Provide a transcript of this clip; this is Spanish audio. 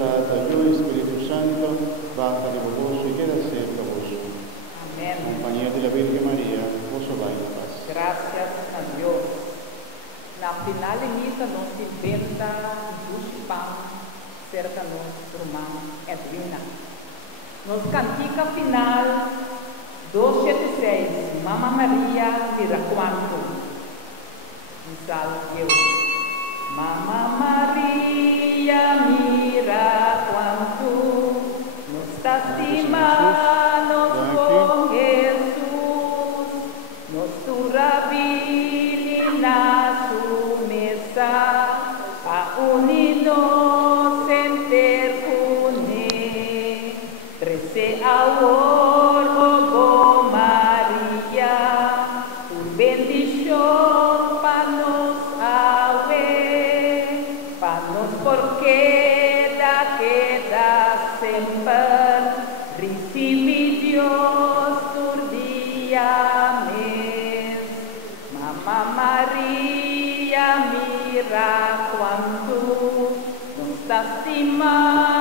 Tata, Hijo y Espíritu Santo, baja de vos y queda cerca vos. Amén. Compañía de la Virgen María, vos vai na paz. Gracias a Dios. Na final misa nos inventa o pão cerca nosso irmão Edwina. Nos cantica final 276, Mamma Maria mira quanto. Misal eu. Mamma Maria mira quanto nos estimanos con Jesús, nos turavili na su mesa, a unirnos enter une, trece ahor, oh María, tu bendición pa nos porque da queda sempre recibi Dios tu dia mes. Mamma Maria mira quanto nos está estimando